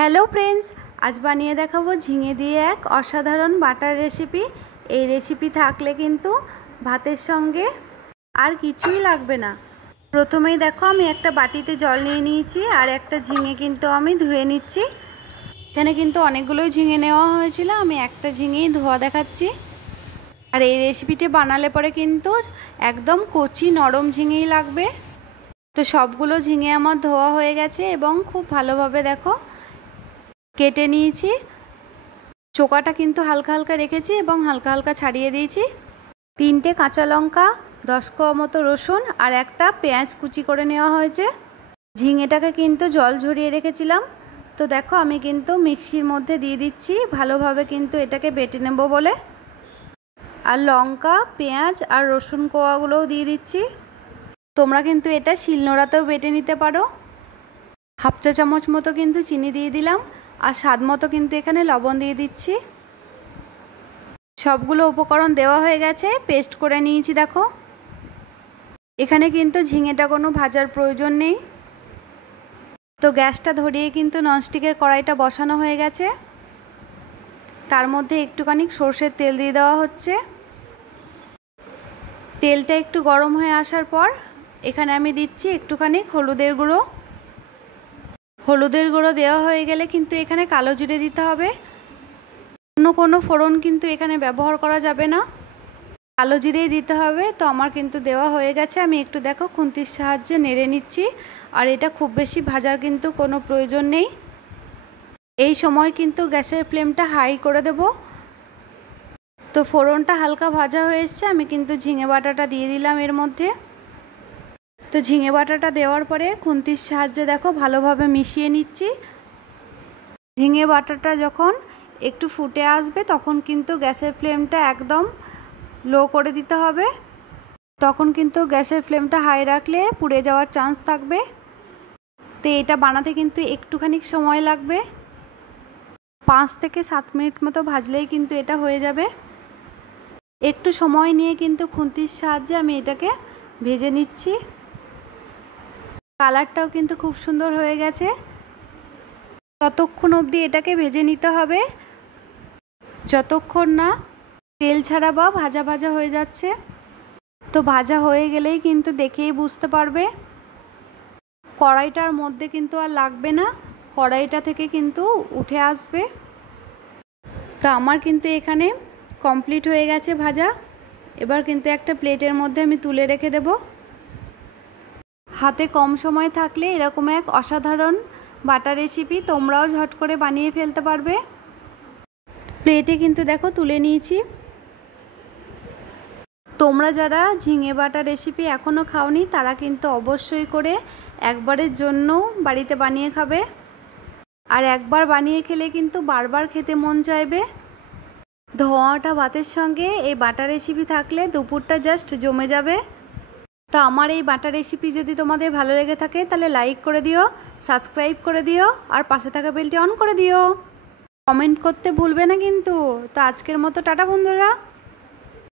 Hello friends, আজ বানিয়ে দেখাবো ঝিঙে দিয়ে এক অসাধারণ বাটার রেসিপি। এই রেসিপি থাকলে কিন্তু ভাতের সঙ্গে আর কিছুই লাগবে না। প্রথমেই দেখো আমি একটা বাটিতে জল নিয়ে নিয়েছি আর একটা ঝিঙে কিন্তু আমি ধুয়ে নিচ্ছি। এখানে কিন্তু অনেকগুলোই ঝিঙে নেওয়া হয়েছিল, আমি একটা ঝিঙেই ধোয়া দেখাচ্ছি। আর এই রেসিপিটি বানালে পরে কিন্তু একদম কচি নরম ঝিঙেই লাগবে। তো সবগুলো ঝিঙে আমার ধোয়া হয়ে গেছে এবং খুব ভালোভাবে দেখো কেটে নিয়েছি। চোকাটা কিন্তু হালকা হালকা রেখেছি এবং হালকা হালকা ছাড়িয়ে দিয়েছি। 3টে কাঁচা লঙ্কা, 10 কোয়া মতো রসুন আর একটা পেঁয়াজ কুচি করে নেওয়া হয়েছে। ঝিঙেটাকে কিন্তু জল ঝরিয়ে রেখেছিলাম। তো দেখো আমি কিন্তু মিক্সির মধ্যে দিয়ে দিচ্ছি, ভালোভাবে কিন্তু এটাকে বেটে নেব বলে। আর লঙ্কা, পেঁয়াজ আর রসুন কোয়াগুলোও দিয়ে দিচ্ছি। তোমরা কিন্তু এটা শিলনোড়াতেও বেটে নিতে পারো। হাফ চা চামচ মতো কিন্তু চিনি দিয়ে দিলাম আর স্বাদ মতো কিন্তু এখানে লবণ দিয়ে দিচ্ছি। সবগুলো উপকরণ দেওয়া হয়ে গেছে, পেস্ট করে নিয়েছি। দেখো এখানে কিন্তু ঝিঙেটা কোনো ভাজার প্রয়োজন নেই। তো গ্যাসটা ধরিয়ে কিন্তু ননস্টিকের কড়াইটা বসানো হয়ে গেছে। তার মধ্যে একটুখানি সর্ষের তেল দিয়ে দেওয়া হচ্ছে। তেলটা একটু গরম হয়ে আসার পর এখানে আমি দিচ্ছি একটুখানি হলুদের গুঁড়ো। হলুদের গুঁড়ো দেওয়া হয়ে গেলে কিন্তু এখানে কালো জিরে দিতে হবে। অন্য কোনো ফোড়ন কিন্তু এখানে ব্যবহার করা যাবে না, কালো জিরেই দিতে হবে। তো আমার কিন্তু দেওয়া হয়ে গেছে, আমি একটু দেখো খুন্তির সাহায্যে নেড়ে নিচ্ছি। আর এটা খুব বেশি ভাজার কিন্তু কোনো প্রয়োজন নেই। এই সময় কিন্তু গ্যাসের ফ্লেমটা হাই করে দেব। তো ফোড়নটা হালকা ভাজা হয়ে এসছে, আমি কিন্তু ঝিঙে বাটাটা দিয়ে দিলাম এর মধ্যে। তো ঝিঙে বাটাটা দেওয়ার পরে খুন্তির সাহায্যে দেখো ভালোভাবে মিশিয়ে নিচ্ছি। ঝিঙে বাটাটা যখন একটু ফুটে আসবে তখন কিন্তু গ্যাসের ফ্লেমটা একদম লো করে দিতে হবে। তখন কিন্তু গ্যাসের ফ্লেমটা হাই রাখলে পুড়ে যাওয়ার চান্স থাকবে। তো এটা বানাতে কিন্তু একটুখানি সময় লাগবে, 5 থেকে 7 মিনিট মতো ভাজলেই কিন্তু এটা হয়ে যাবে। একটু সময় নিয়ে কিন্তু খুন্তির সাহায্যে আমি এটাকে ভেজে নিচ্ছি। কালারটাও কিন্তু খুব সুন্দর হয়ে গেছে। ততক্ষণ অবধি এটাকে ভেজে নিতে হবে যতক্ষণ না তেল ছাড়া বা ভাজা ভাজা হয়ে যাচ্ছে। তো ভাজা হয়ে গেলেই কিন্তু দেখেই বুঝতে পারবে। কড়াইটার মধ্যে কিন্তু আর লাগবে না, কড়াইটা থেকে কিন্তু উঠে আসবে। তো আমার কিন্তু এখানে কমপ্লিট হয়ে গেছে ভাজা। এবার কিন্তু একটা প্লেটের মধ্যে আমি তুলে রেখে দেব। হাতে কম সময় থাকলে এরকম এক অসাধারণ বাটার রেসিপি তোমরাও ঝট করে বানিয়ে ফেলতে পারবে। প্লেটে কিন্তু দেখো তুলে নিয়েছি। তোমরা যারা ঝিঙে বাটা রেসিপি এখনও খাওনি তারা কিন্তু অবশ্যই করে একবারের জন্য বাড়িতে বানিয়ে খাবে। আর একবার বানিয়ে খেলে কিন্তু বারবার খেতে মন চাইবে। ধোঁয়াটা ভাতের সঙ্গে এই বাটা রেসিপি থাকলে দুপুরটা জাস্ট জমে যাবে। তো আমার এই বাটা রেসিপি যদি তোমাদের ভালো লেগে থাকে তাহলে লাইক করে দিও, সাবস্ক্রাইব করে দিও আর পাশে থাকা বেলটি অন করে দিও। কমেন্ট করতে ভুলবে না কিন্তু। তো আজকের মতো টাটা বন্ধুরা।